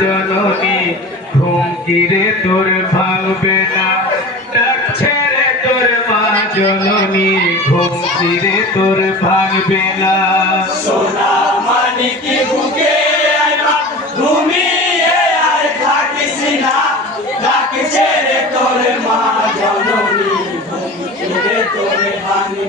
জননী ঘুমকিরে তোর ভাঙবে না। ডাকছে রে তোর মা জননী ঘুমকিরে তোর ভাঙবে না।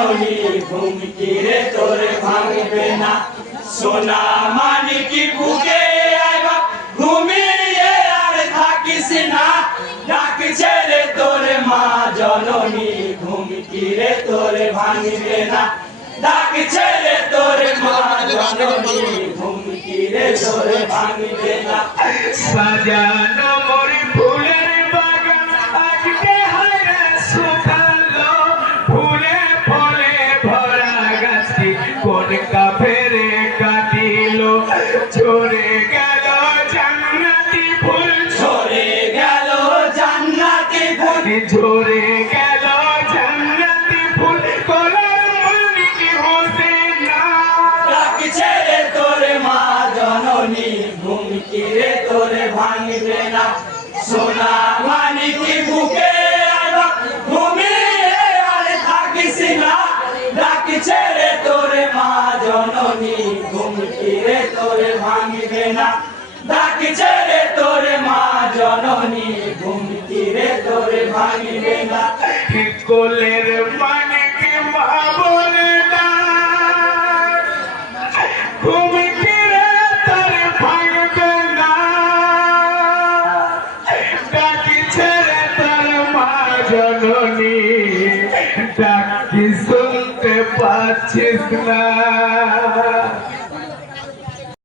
জননী ঘুমকি রে তোরে ভাঙবে না। সোনা মানিকি বুকে আইবা? ঘুমিয়ে আর থাকিস না। ডাক ছেড়ে তোর মা জননী ঘুমকি রে তোরে ভাঙবে না। ডাক ছেড়ে তোর মা জননী ঘুমকি রে তোরে ভাঙবে না। সাজানো ঝরে গেল জান্নাতি ফুল। ঝরে গেল জান্নাতি ফুল। ঝরে গেল জান্নাতি ফুল। কলার মালিক হোসেন না। ডাক ছেড়ে তোরে মা জননী ঘুমকি রে তোরে ভাঙবে না। সোনা মানিকি বুকে ঘুমিয়ে আর থাকিস না। ছেড়ে মা জননী ঘুমকি রে তোরে ভাঙবে না। ডাকছে রে তোরে মা জননী, ঘুমকি রে তোরে ভাঙবে না। কোলের মা পারছিস না